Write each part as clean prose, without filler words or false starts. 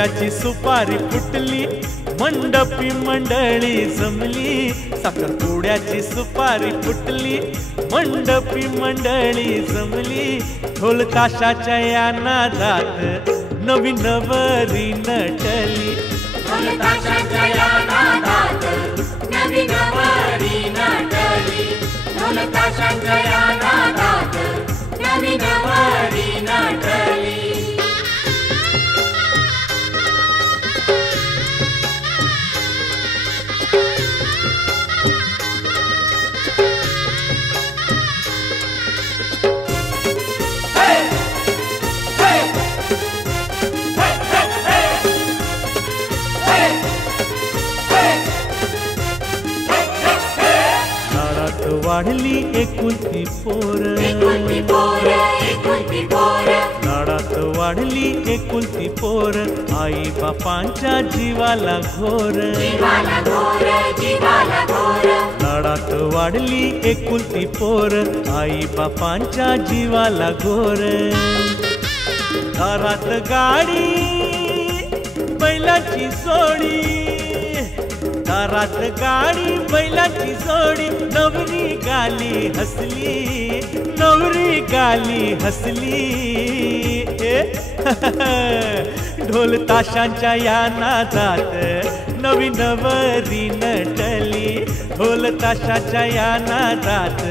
साखरपुड्याची सुपारी फुटली, मंडपी मंडळी जमली. साखरपुड्याची सुपारी फुटली, मंडपी मंडळी जमली. ढोल ताशाच्या या नादात नवी नवरी नटली. ढोल ताशाच्या या नादात नवी नवरी नटली. ढोल ताशाच्या या नादात नवी नवरी नटली. वाढली एकुलती पोर, एकुलती पोर, एकुलती पोर. नाडात वाढली एकुलती पोर, आई बापांच्या जीवाला घोर, जीवाला घोर, जीवाला घोर. नाडात वाढली एकुलती पोर, आई बापांच्या जीवाला घोर. दारात गाडी बैलाची जोडी, दारात गाडी बैलाची जोडी. नवरी गाली हसली, नवरी गाली हसली. ढोल ताशांच्या या नादात नवी नवरी नटली. ढोल ताशाच्या या नादात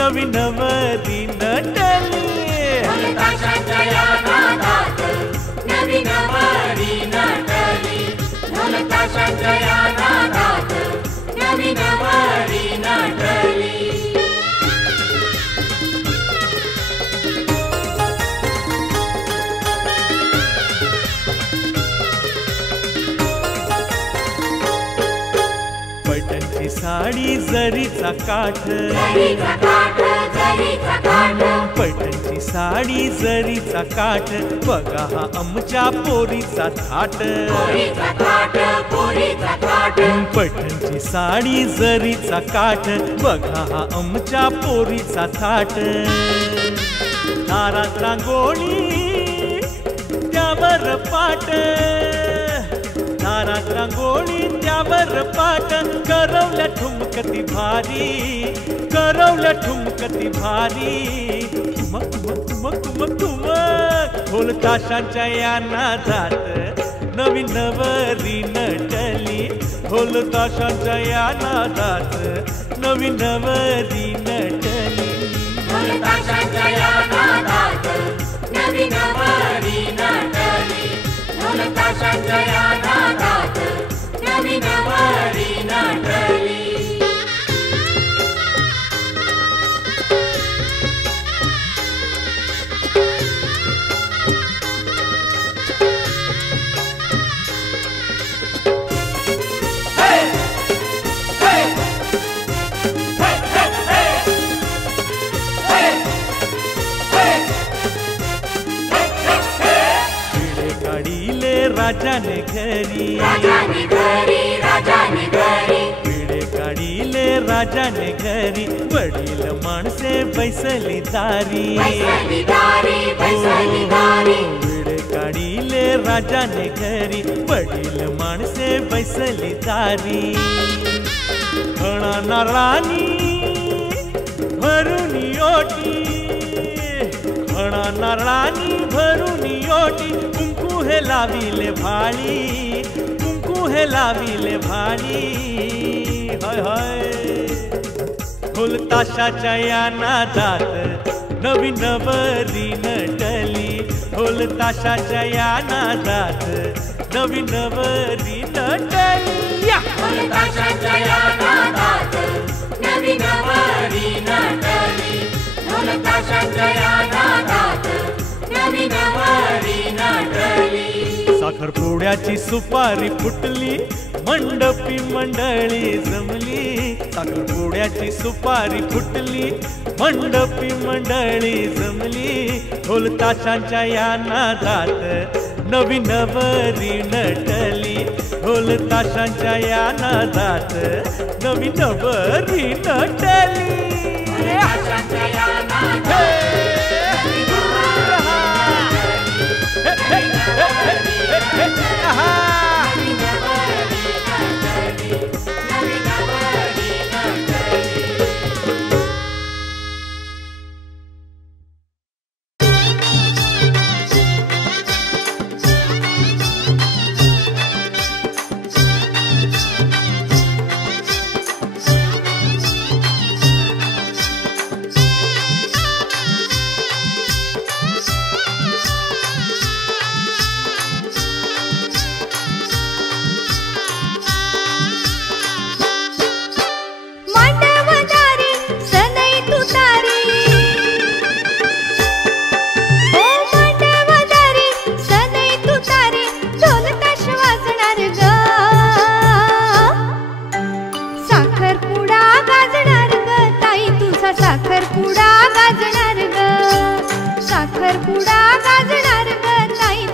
नवी नवरी नटली. ढोल ताशाच्या या नादात नवी नवरी नटली. ढोल ताशाच्या या नादात नवी नवरी नटली. पैठणची साडी जरीचा काठ, जरीचा काठ, जरीचा काठ. पैठणची साडी जरीचा काठ. बघा हा आमच्या पोरीचा थाट, पोरीचा थाट, पोरीचा थाट. पैठणची साडी जरीचा काठ. बघा हा आमच्या पोरीचा थाट. दारात रांगोळी त्यावर पाट, दारात रांगोळी त्यावर पाट. करवल्या ठुमकती भारी, करवल्या ठुमकती भारी. ठुमक ठुमक ठुमक ठुमक ठुमक. ढोल ताशांच्या या नादात नवी नवरी नटली. ढोल ताशांच्या या नादात नवी नवरी नटली. ढोल ताशाच्या या नादात नवी नवरी नटली. ढोल ताशाच्या या नादात नवी नवरी नटली. राजाने घरी, राजाने घरी, राजाने घरी. पिढे काढिले राजाने घरी. वडील माणसे बैसली दारी, बैसली दारी, बैसली दारी. पिढे काढिले राजाने घरी. वडील माणसे बैसली दारी. घणा नारळानी भरून ओटी, घणा नारळानी भरून ओटी. कुंकू हे लाविले भाळी, कुंकू हे लाविले भाळी. हाय हाय. ढोल ताशाच्या या नादात नवी नवरी नटली. ढोल ताशाच्या या नादात नवी नवरी नटली. ढोल ताशाच्या या नादात नवी नवरी नटली. ढोल ताशाच्या या नादात नवी नवरी नटली. साखरपुड्याची सुपारी फुटली, मंडपी मंडळी जमली. साखरपुड्याची सुपारी फुटली, मंडपी मंडळी जमली. ढोल ताशांच्या या नादात नवी नवरी नटली. ढोल ताशांच्या या नादात नवी नवरी नटली. Hey! आहा.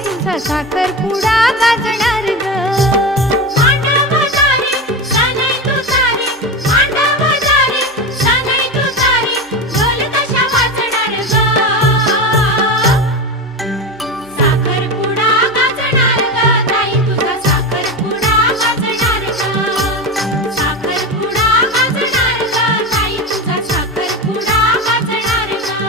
साखरपुडा गाजणार ग मांडवजारी सनई तुतारी मांडवजारी सनई तुतारी ढोल कशा वाजणार ग साखरपुडा गाजणार ग ताई तुझा साखरपुडा गाजणार ग साखरपुडा गाजणार ग ताई तुझा साखरपुडा गाजणार ग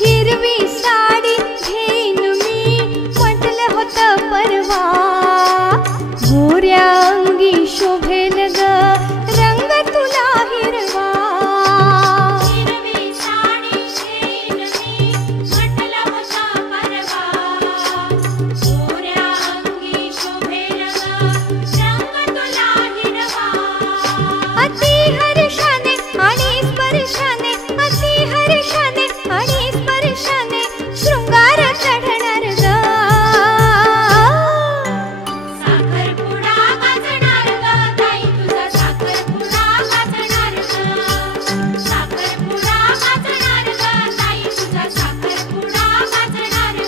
हिरवी साडी घेईन मी म्हटलं होतं परवा गोऱ्या अंगी शोभेल ग रंग तुला हिरवा हिरवी साडी घेईन मी म्हटलं होतं परवा गोऱ्या अंगी शोभेल ग रंग तुला हिरवा अति हर्षाने आणि स्पर्शाने अति हर्षाने आणि स्पर्शाने शृंगार चढणार ग साखरपुडा गाजणार ग ताई तुझा साखरपुडा गाजणार ग साखरपुडा गाजणार ग ताई तुझा साखरपुडा गाजणार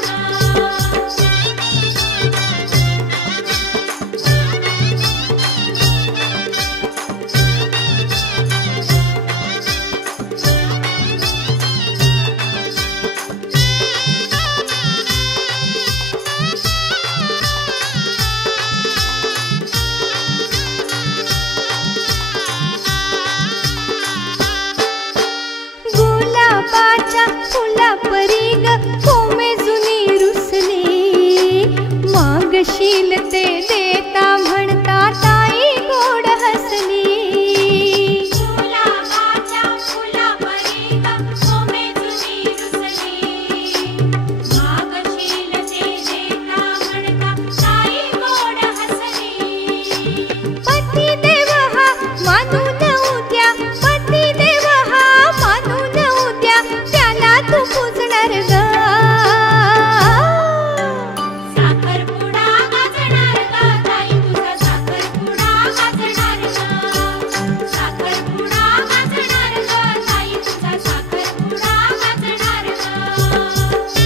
गुलाबाच्या फुलापरी ग कोमे जुनी रुसली मागशील ते देता म्हणता ताई गोड हसली गुलाबाच्या फुलापरी ग कोमे जुनी रुसली मागशील ते देता म्हणता ताई गोड हसली पती देव हा मानून उद्या पती देव हा मानून उद्या त्याला तू पूजणार ग साखरपुडा गाजणार ग ताई तुझा साखरपुडा गाजणार ग साखरपुडा गाजणार ग ताई तुझा साखरपुडा गाजणार ग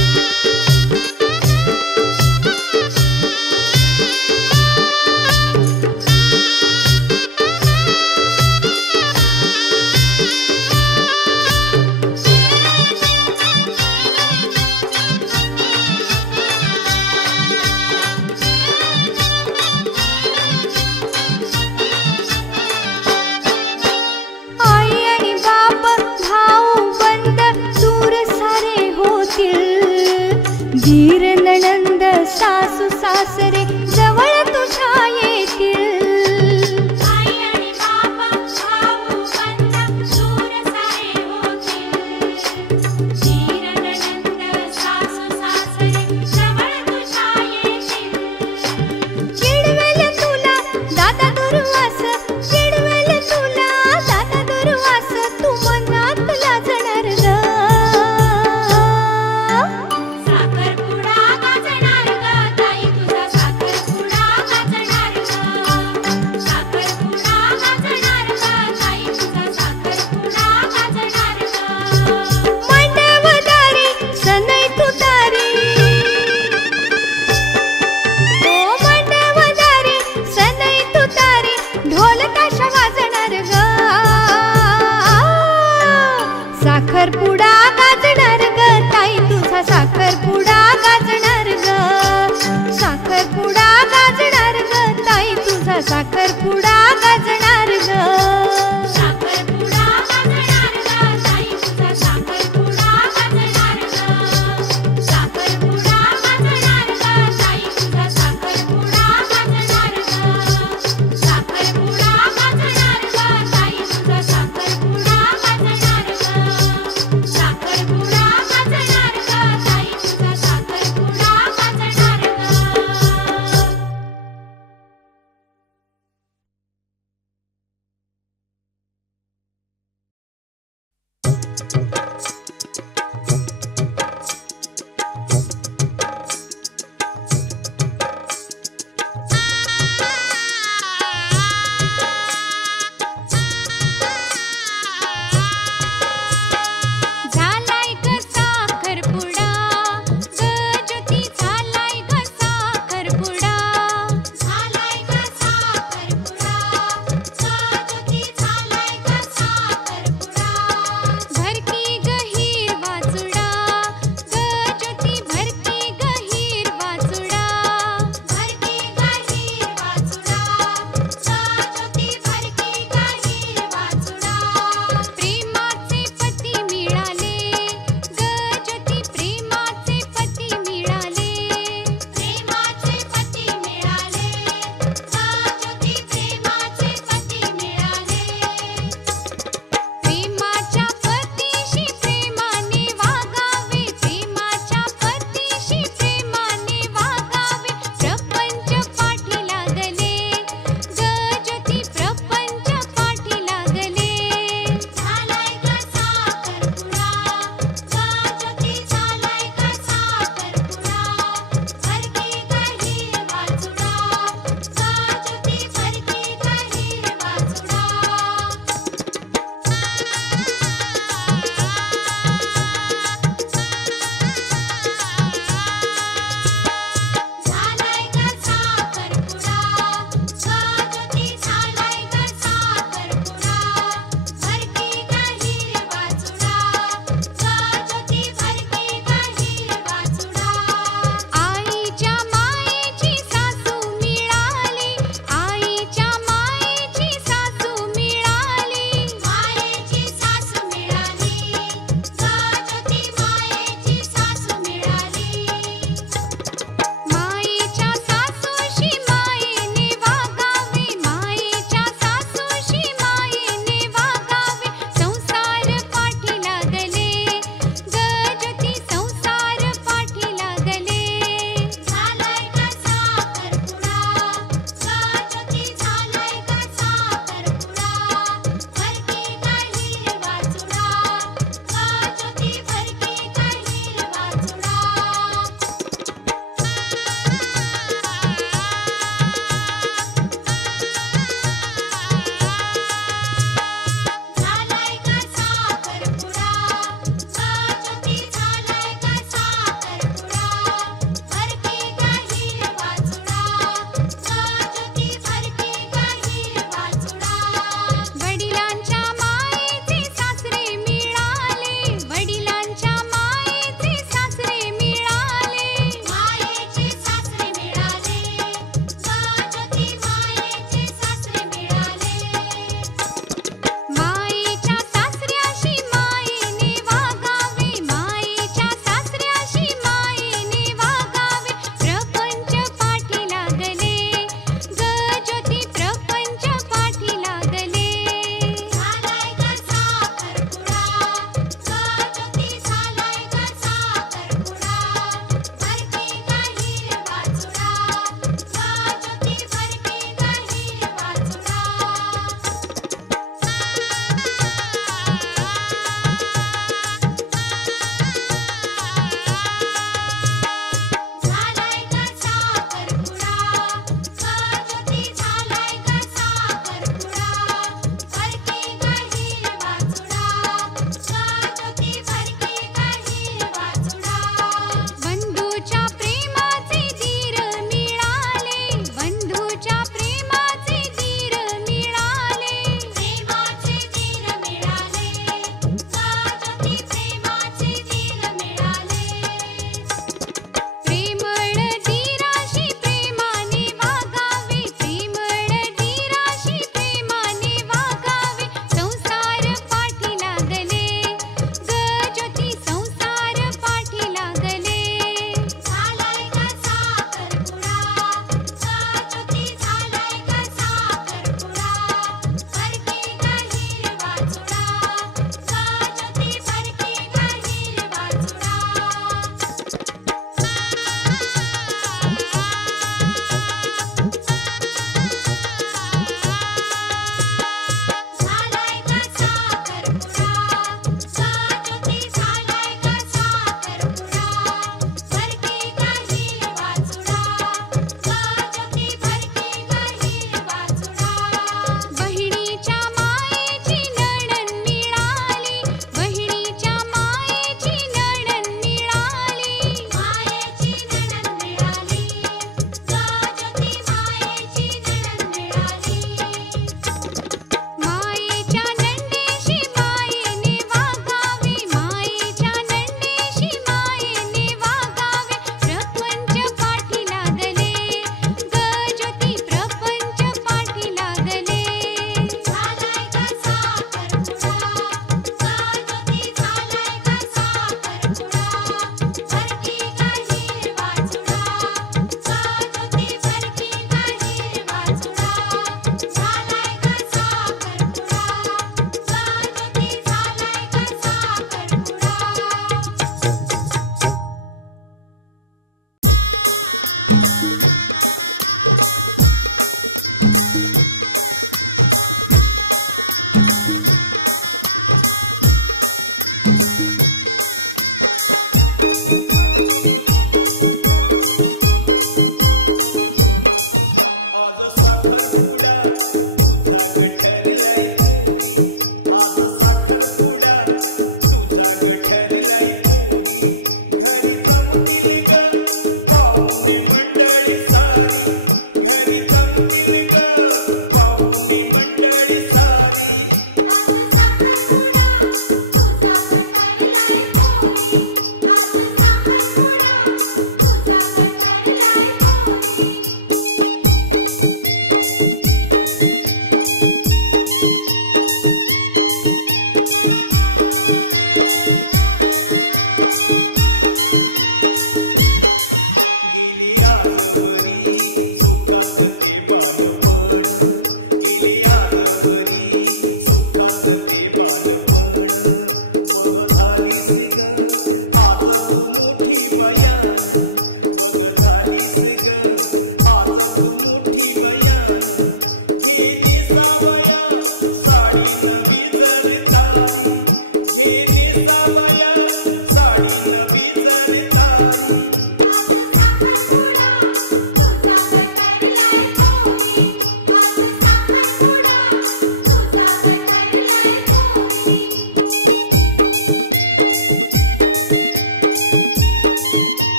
आई आणि बाप भाऊ बंद दूर सारे होतील दीर नणंद सासू सासरे जवळ तुझ्या येतील आई आणि बाप भाऊ बंद दूर सारे होतील दीर नणंद सासू सासरे जवळ तुझ्या येतील चिडवेल तुला दादा दुर्वास चिडवेल तुला दादा दुर्वास तू मनात लाजणार ग साखरपुडा गाजणार ग ताई तुझा साखरपुडा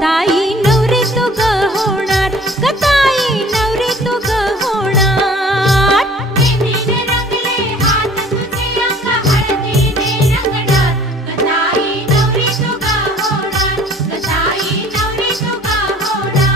गताई नवरी तू ग होणार, गताई नवरी तू ग होणार. मेहंदीने रंगले हात तुझे अंग हळदीने रंगणार, गताई नवरी तू ग होणार, गताई नवरी तू ग होणार.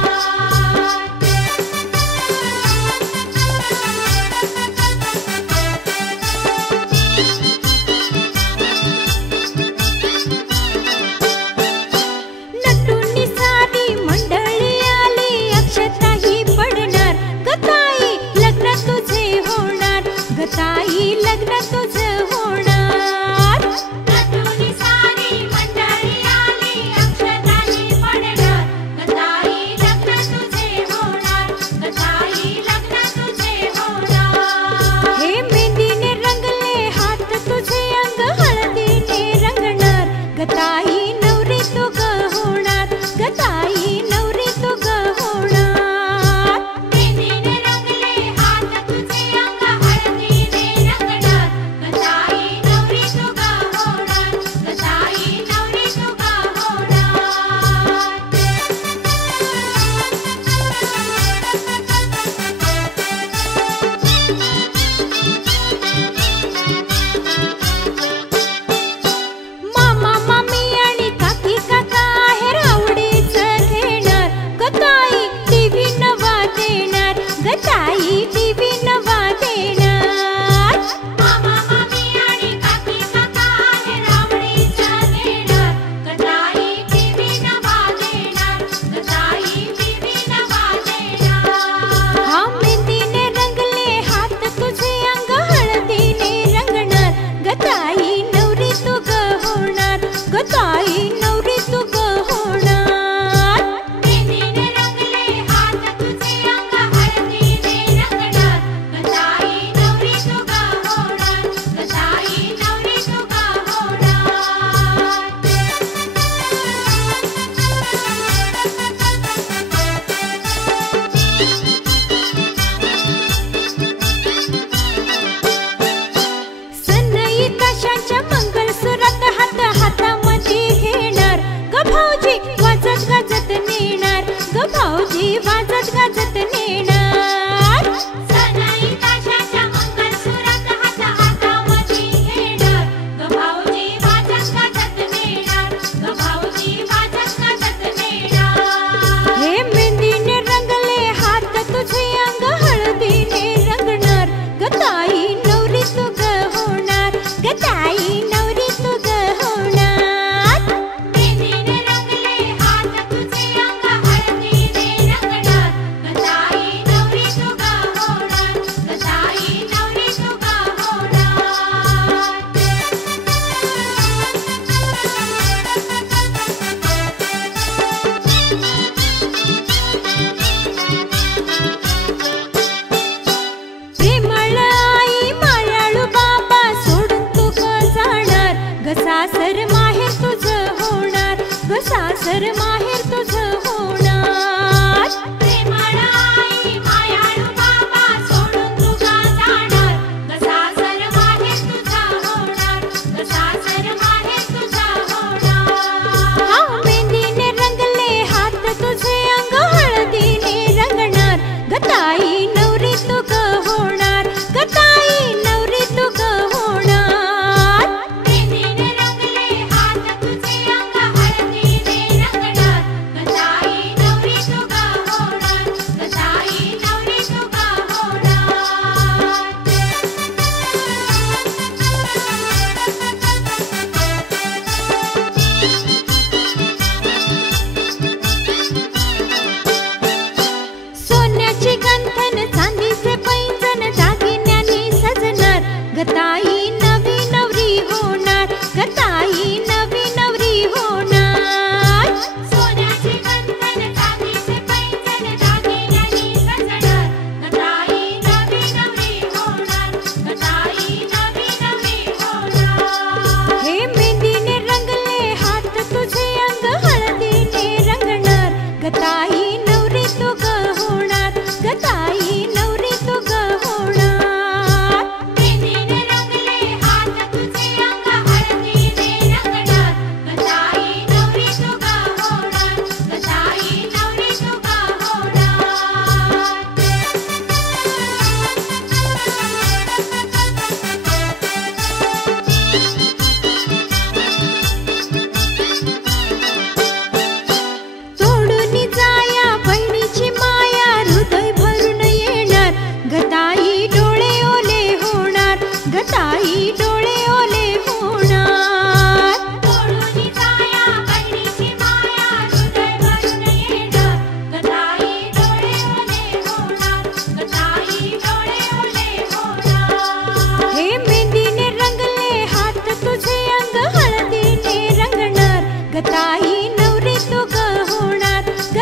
नटुनी सारी मंडळी आली, अक्षताही पडणार, गताई लग्न तुझे होणार, गताई लग्न तुझे होणार. नटुनी सारी मंडळी आली, अक्षताही पडणार, गताई लग्न तुझे होणार, गताई लग्न तुझे होणार. हे मेहंदीने रंगले हात तुझे अंग हळदीने रंगणार, गताई नवरी तू ग होणार, गताई नवरी तू ग होणार. मेहंदीने रंगले हात तुझे अंग हळदीने रंगणार, गताई नवरी तू ग होणार, गताई नवरी तू ग होणार. मामा मामी आणि काकी काका आहेर आवडीचं घेणार, गताई टीव्ही नवा देणार, गताई टीव्ही नवा देणार. मामा मामी आणि काकी काका आहेर आवडीचं घेणार, गताई टीव्ही नवा देणार, गताई टीव्ही नवा देणार. हा मेहंदीने रंगले हात तुझे अंग हळदीने रंगणार, गताई नवरी तू ग होणार, गताई नवरी तू ग होणार. मेहंदीने रंगले हात तुझे अंग हळदीने रंगणार, गताई नवरी तू ग होणार, गताई नवरी तू ग होणार. सनई ताशांच्या मंगळसुरात हात हातामध्ये घेणार, ग भाऊजी वाजत गाजत नेणार, ग भाऊजी वाजत गाजत नेणार. सनई ताशाच्या मंगळसुरात हात हातामध्ये घेणार, ग भाऊजी वाजत गाजत नेणार, ग भाऊजी वाजत गाजत नेणार. हे मेहंदीने रंगले हात तुझे अंग हळदीने रंगणार, गताई नवरी तू ग होणार, गताई नवरी तू ग होणार. मेहंदीने रंगले हात तुझे अंग हळदीने रंगणार, गताई नवरी तू ग होणार, गताई नवरी तू ग होणार. प्रेमळ आई मायाळू बाबा सोडून तू ग जाणार, ग सासर माहेर तुझं होणार, ग सासर माहेर तुझं होणार. प्रेमळ आई मायाळू बाबा सोडून तू ग जाणार, ग सासर माहेर तुझा होणार, ग सासर माहेर तुझा होणार. हा मेहंदीने रंगले हात तुझे अंग हळदीने रंगणार, गताई नवरी तू ग होणार, गताई नवरी तू ग होणार. मेहंदीने रंगले हात तुझे अंग हळदीने रंगणार, गताई नवरी तू ग होणार, गताई नवरी तू ग होणार. सोन्याची गंठन चांदीचे पैंजण दागिन्यांनी सजणार, गताई नवी नवरी होणार, गताई नवी नवरी होणार. सोन्याची गंठन चांदीचे पैंजण दागिन्यांनी सजणार, गताई नवी नवरी होणार, गताई नवी नवरी होणार. हे मेहंदीने रंगले हात तुझे अंग हळदीने रंगणार, गताई नवरी तू ग होणार, गताई नवरी तू ग होणार. मेहंदीने रंगले हात तुझे अंग हळदीने रंगणार, गताई नवरी तू ग होणार, गताई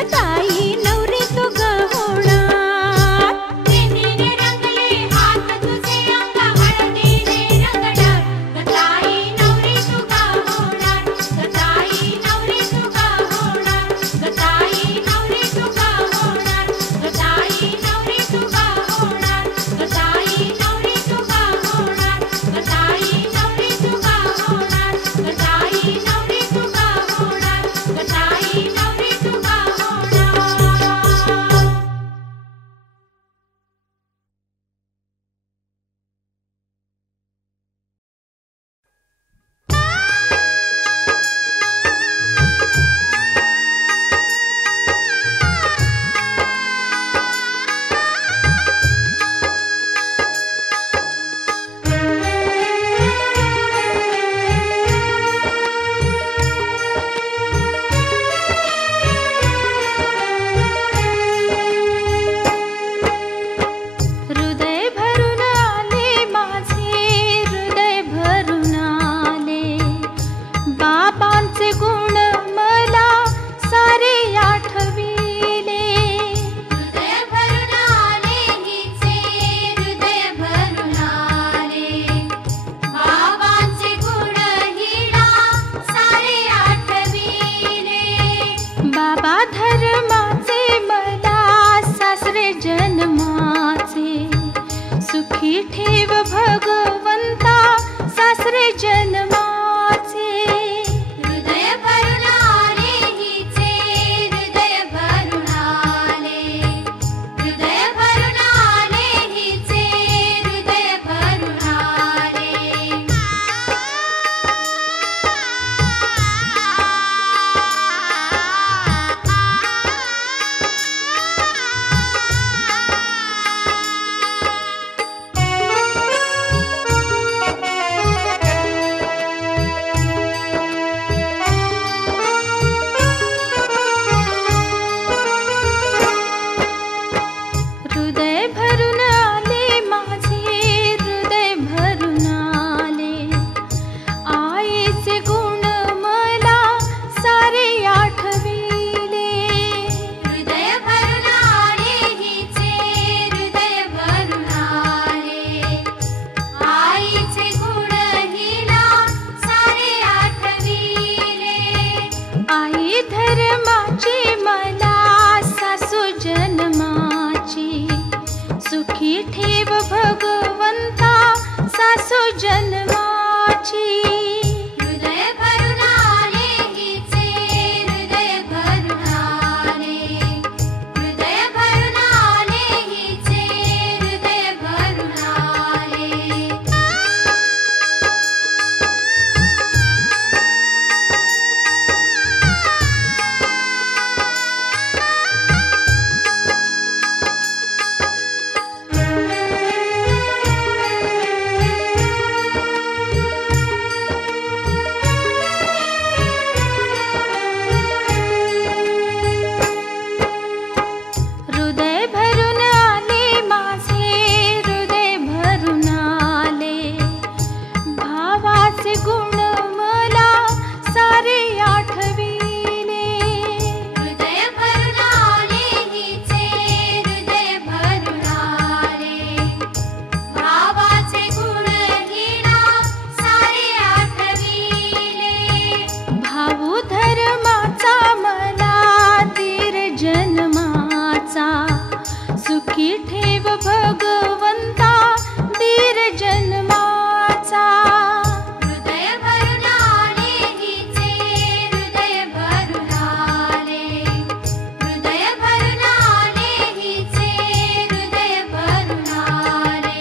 गताई नवरी तू ग होणार. मेहंदीने रंगले हात तुझे अंग हळदीने रंगणार. गताई नवरी तू ग होणार. गताई नवरी तू ग होणार. गताई नवरी तू ग होणार. गताई नवरी तू ग होणार. गताई नवरी तू ग होणार. गताई नवरी तू ग होणार. गताई नवरी तू ग होणार. गताई नवरी तू ग होणार. हृदय भरून आले माझे हृदय भरून आले बाबांचे गुण मला सारे आठविले. हृदय भरून आले हिचे हृदय भरून आले. बाबांचे गुण हिला सारे आठविले. बाबा धर्माचे मला सासरे जन्माचे सुखी ठेव भगवंता सासरे जन्माचे. हृदय भरून आले हिचे हृदय भरून आले. हृदय भरून आले हिचे हृदय भरून आले. हृदय भरून आले माझे हृदय भरून आले आईचे गुण मला सारे आठविले. हृदय भरून आले हिचे हृदय भरून आले. आईचे गुण हिला सारे आठविले. आई धर्माची मला सासू जन्माची सुखी ठेव भगवंता सासू जन्माची. हृदय भरून आले हिचे हृदय भरून आले. हृदय भरून आले हिचे हृदय भरून आले. हृदय भरून आले माझे हृदय भरून आले भावाचे गुण मला सारे आठविले. हृदय भरून आले हिचे हृदय भरून आले. हृदय भरून आले हिचे हृदय भरून आले. भावाचे गुण मला सारे आठविले. हृदय भरून आले हिचे हृदय भरून आले. भावाचे गुण हिला सारे आठविले. भाऊ धर्माचा मला दीर जन्माचा सुखी ठेव भगवंता दीर जन्माचा. हृदय भरून आले हिचे हृदय भरून आले. हृदय भरून आले हिचे हृदय भरून आले.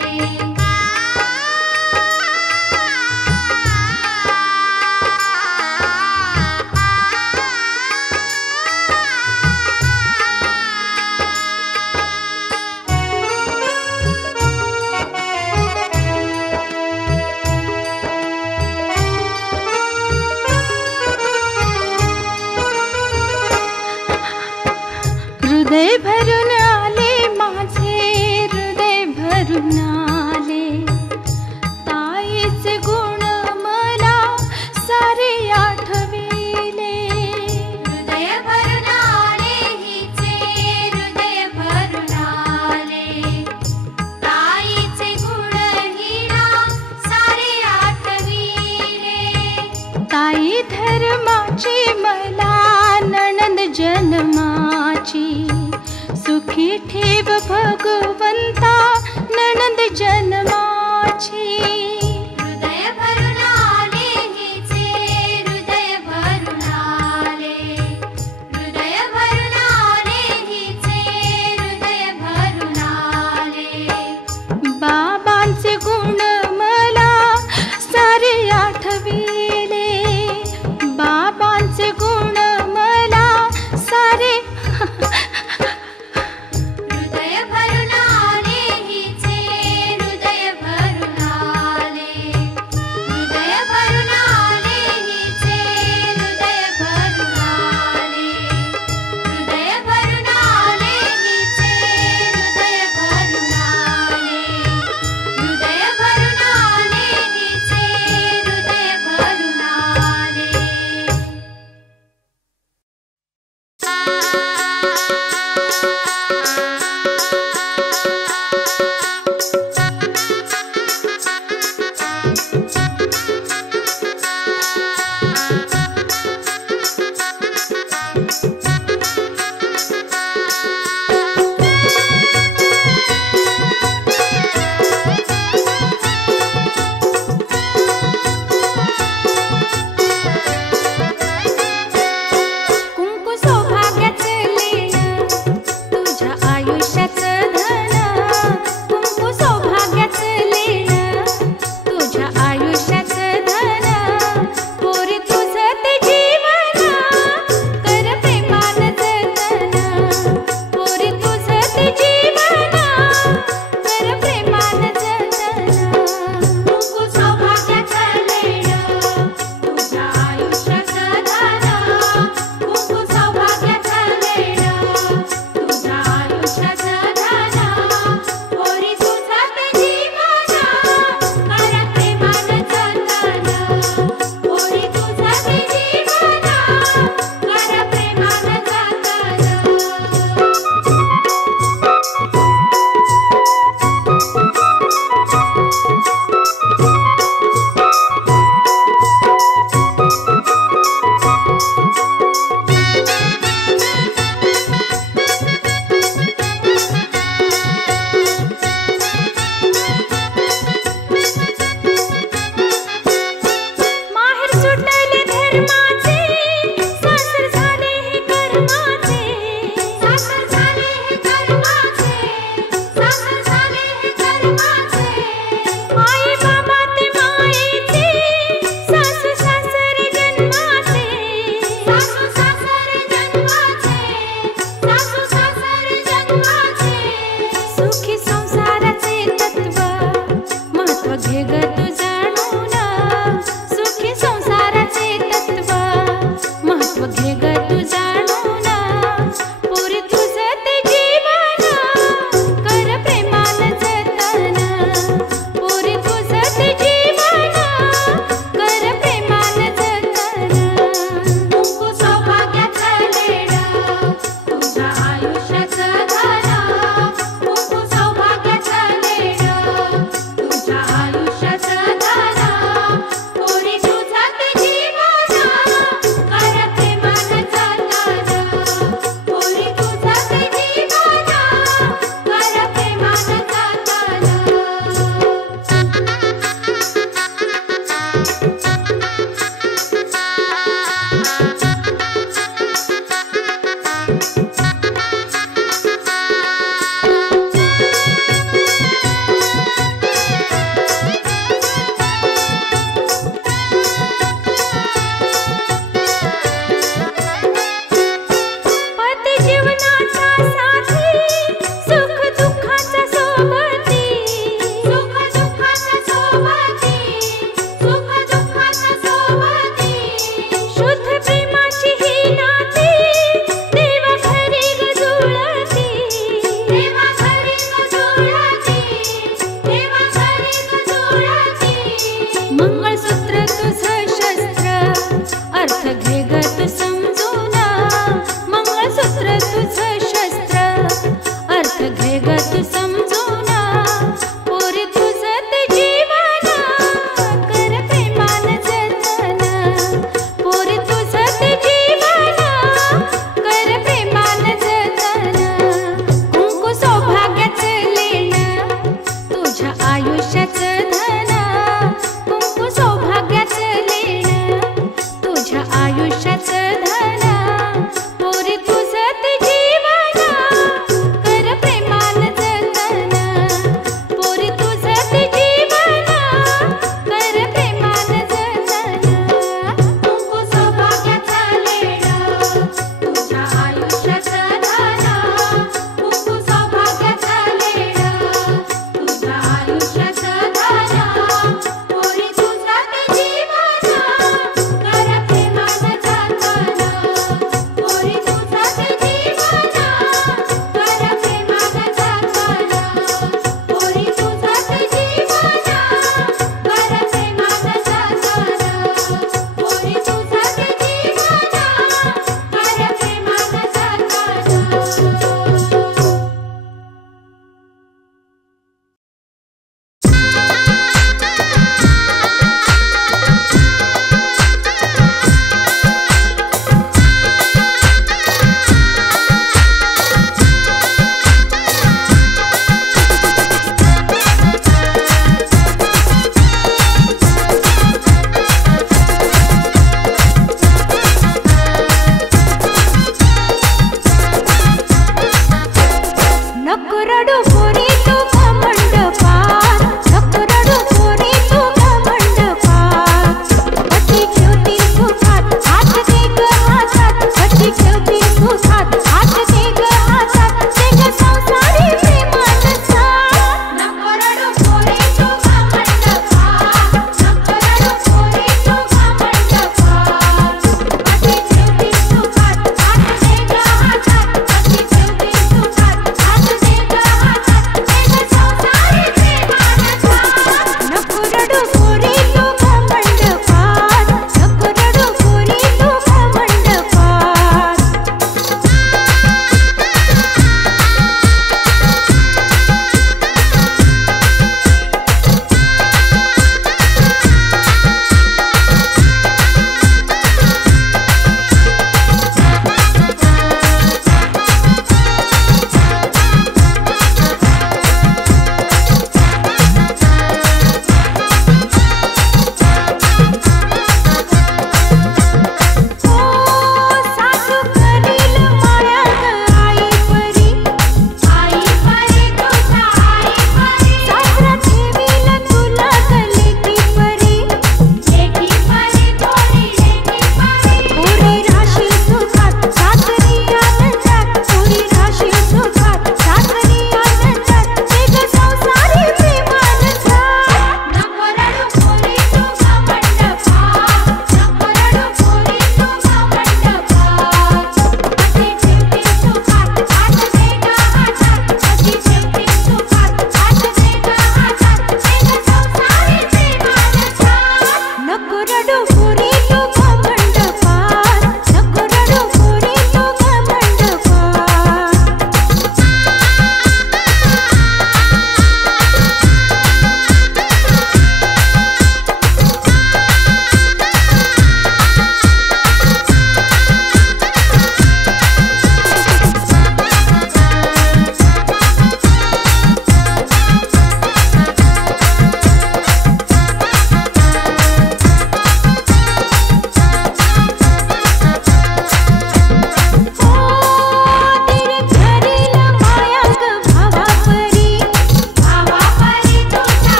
हृदय भरून आले माझे हृदय भरून आले ताईचे गुण मला सारे आठविले. हृदय भरून आले जन्माची सुखी ठेव भगवंता नणंद जन्माची हृदय भरून आले हिचे हृदय भरून आले हृदय भरून आले हिचे हृदय भरून आले बाबांचे गुण मला सारे आठविले बाबांचे गुण मला सारे हृदय भरून आले हिचे हृदय भरून आले हृदय भरून आले हिचे हृदय भरून आले हृदय भरून आले हिचे हृदय भरून आले हृदय भरून आले हिचे हृदय भरून आले कुंकू सौभाग्याचं लेणं तुझ्या आयुष्याचं धन कुंकू सौभाग्याचं लेणं तुझ्या आयुष्याचं धन पोरी तुझं ते जीवन कर प्रेमानं जतन पोरी तुझं ते जीवन कर प्रेमानं जतन कुंकू सौभाग्याचं लेणं तुझ्या आयुष्याचं धन कुंकू सौभाग्याचं लेणं तुझ्या आयुष्याचं धन पोरी तुझं ते जीवन कर प्रेमानं जतन पोरी तुझं ते जीवन कर प्रेमानं माहेर सुटले धर्माचे सासर झाले हे कर्माचे सासर झाले हे कर्माचे सासर झाले हे कर्माचे आई बाबा ते मायेचे सासू सासरे जन्माचे सासू सासरे जन्माचे सासू सासरे जन्माचे सुखी संसाराचे तत्व महत्व घे ग तू जाणून सुखी संसाराचे तत्व महत्व घे ग तू जाणून पोरी तुझं ते जीवन कर प्रेमानं जतन पोरी तुझं ते जीवन कर प्रेमानं जतन कुंकू सौभाग्याचं लेणं तुझ्या आयुष्याचं धन कुंकू सौभाग्याचं लेणं तुझ्या आयुष्याचं धन पोरी तुझं ते जीवन कर प्रेमानं जतन पोरी तुझं ते जीवन कर प्रेमानं पती जीवनाचा साथी सुख दुःखाचा सोबती सुख दुःखाच्या सोबती सुख दुःखाच्या सोबती शुद्ध प्रेमाची ही नाती देवा घरी ग जुळती देवा घरी ग जुळती देवा घरी ग जुळती मंगळसूत्र तुझं शस्त्र अर्थ घे ग तू समजून मंगळसूत्र तुझं शस्त्र अर्थ घे ग तू समजून पोरी तुझं ते जीवन कर प्रेमानं जतन पोरी तुझं ते जीवन कर प्रेमानं जतन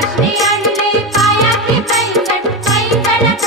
आकाशने आणले पायातले पैंजण, पैंजण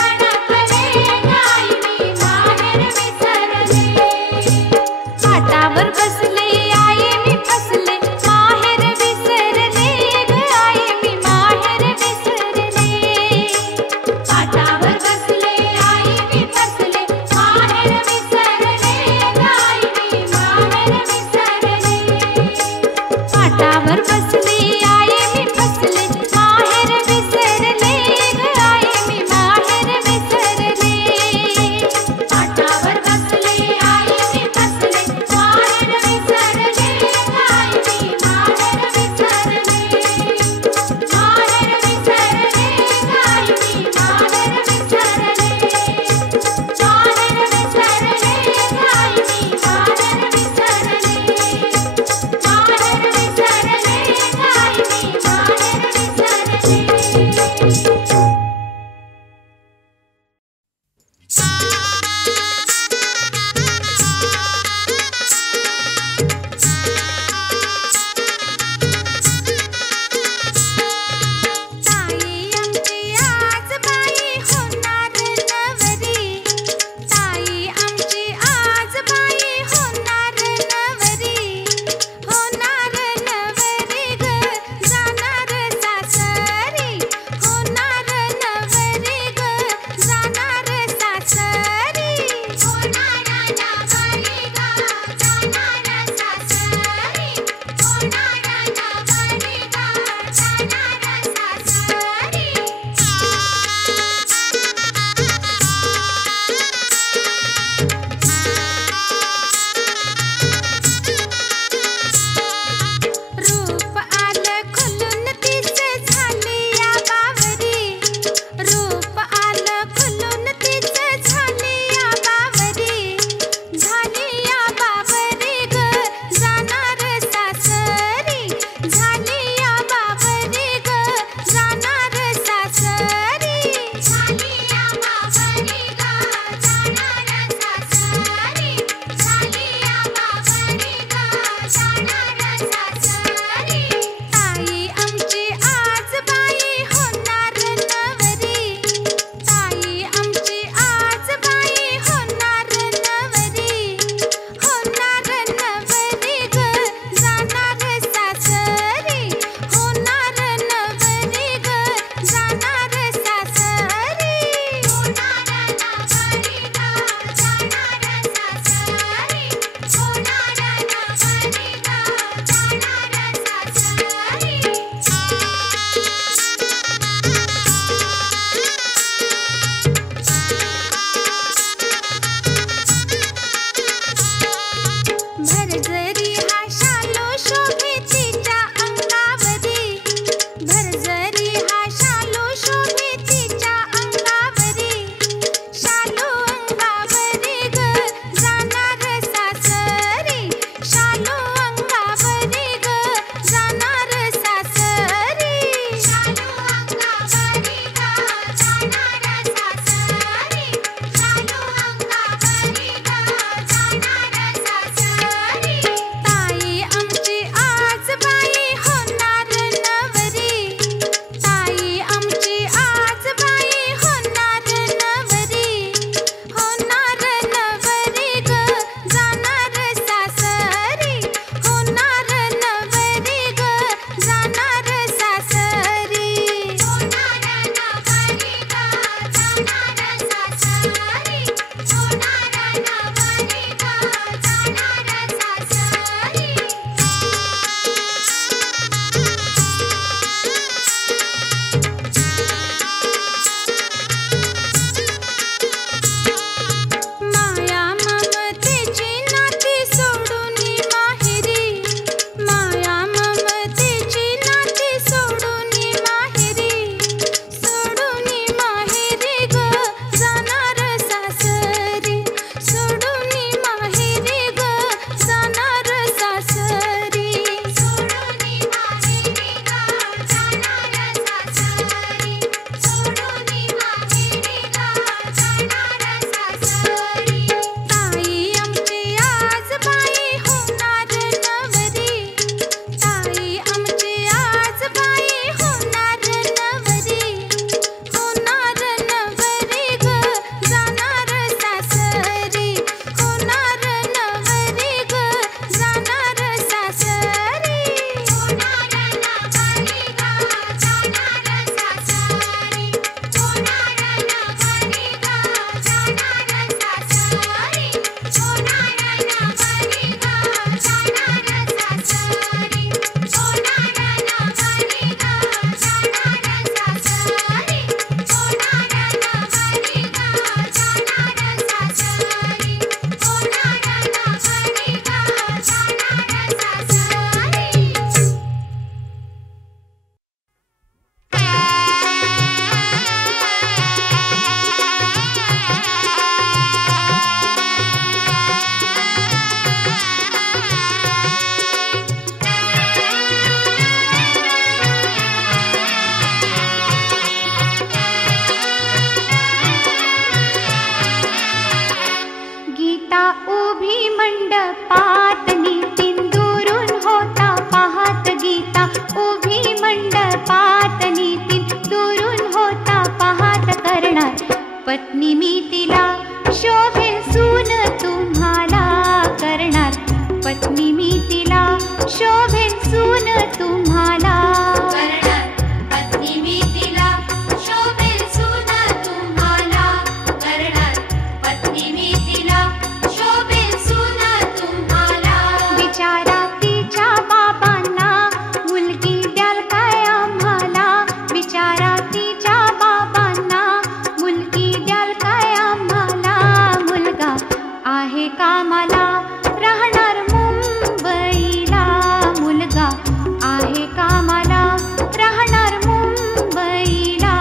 पत्नी मी तिला शोभेल सून तुम्हाला करणार पत्नी मी तिला शोभेल सून तुम्हाला करणार पत्नी मी तिला शोभेल सून तुम्हाला करणार पत्नी मी तिला शोभेल सून तुम्हाला विचारा तिच्या बाबांना मुलगी द्याल काय आम्हाला विचारा तिच्या बाबांना मुलगी द्याल काय आम्हाला मुलगा आहे कामाला राहणार मुंबईला मुलगा आहे कामाला राहणार मुंबईला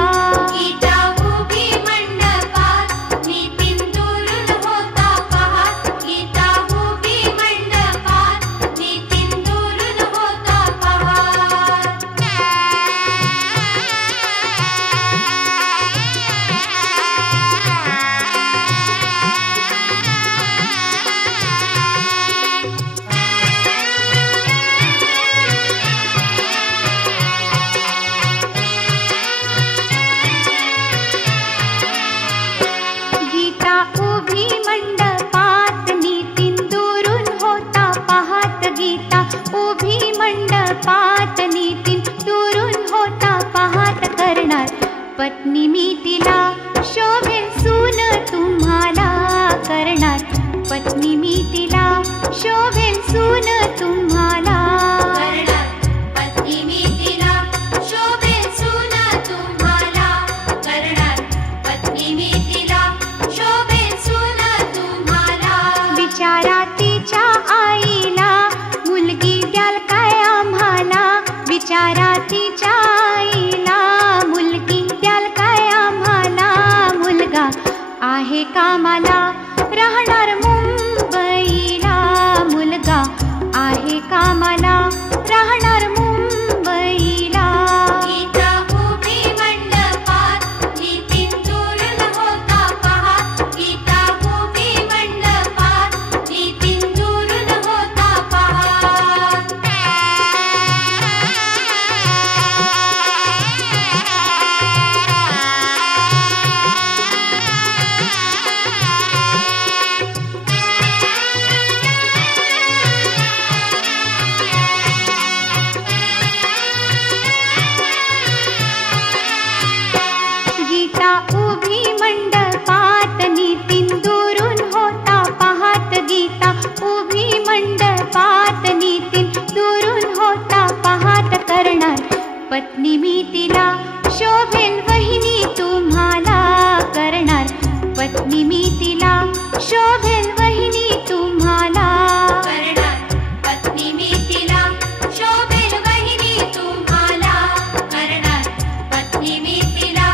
गीता उभी मंडपात नितीन दुरून होता पाहात गीता उभी मंडपात नितीन दुरून होता पाहात गीता उभी मंडपात नितीन दुरून होता पाहत गीता उभी मंडपात नितीन दुरून होता पाहत करणार पत्नी मी तिला शोभेल सून तुम्हाला करणार पत्नी मी तिला शोभेल सून तुम्हाला करणार पत्नी मी तिला शोभेल सून तुम्हाला करणार पत्नी मी तिला शोभेल सून तुम्हाला विचारा तिच्या आईला मुलगी द्याल काय आम्हाला विचारा तिच्या आईला मुलगी द्याल काय आम्हाला मुलगा आहे कामाला राहणार मुंबईला मुलगा आहे कामाला राहणार मुंबईला गीता उभी मंडपात नितीन दुरून होता पाहात गीता उभी मंडपात नितीन दुरून होता पाहात गीता उभी मंडपात नितीन दुरून होता पाहत गीता उभी मंडपात नितीन दुरून होता पाहत करणार पत्नी मी तिला शोभेल वहिनी तुम्हाला करणार पत्नी मी तिला शोभेल वहिनी तुम्हाला करणार पत्नी मी तिला शोभेल वहिनी तुम्हाला करणार पत्नी मी तिला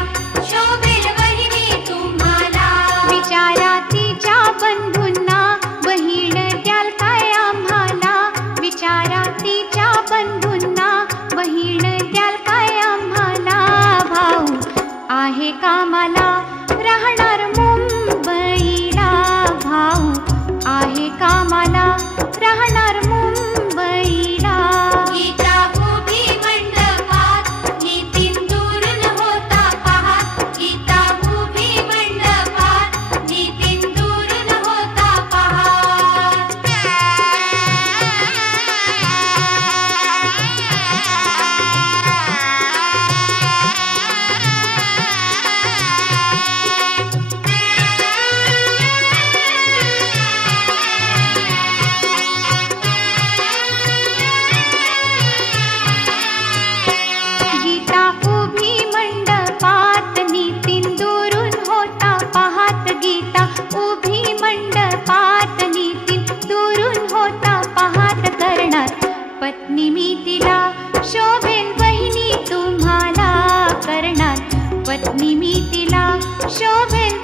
शोभेल वहिनी तुम्हाला विचारा तिच्या बंधूंना बहीण द्याल काय आम्हाला विचारा तिच्या बंधूंना बहीण द्याल काय आम्हाला भाऊ आहे कामाला राहणार मुंबईला भाऊ आहे कामाला राहणार मुंबईला गीता उभी मंडपात नितीन दुरून होता पाहात गीता उभी मंडपात नितीन दुरून होता पाहात गीता उभी मंडपात नितीन दुरून होता पाहत गीता उभी मंडपात नितीन दुरून होता पाहत करणार पत्नी मी तिला शोभेल वहिनी तुम्हाला करणार पत्नी मी तिला शोभेल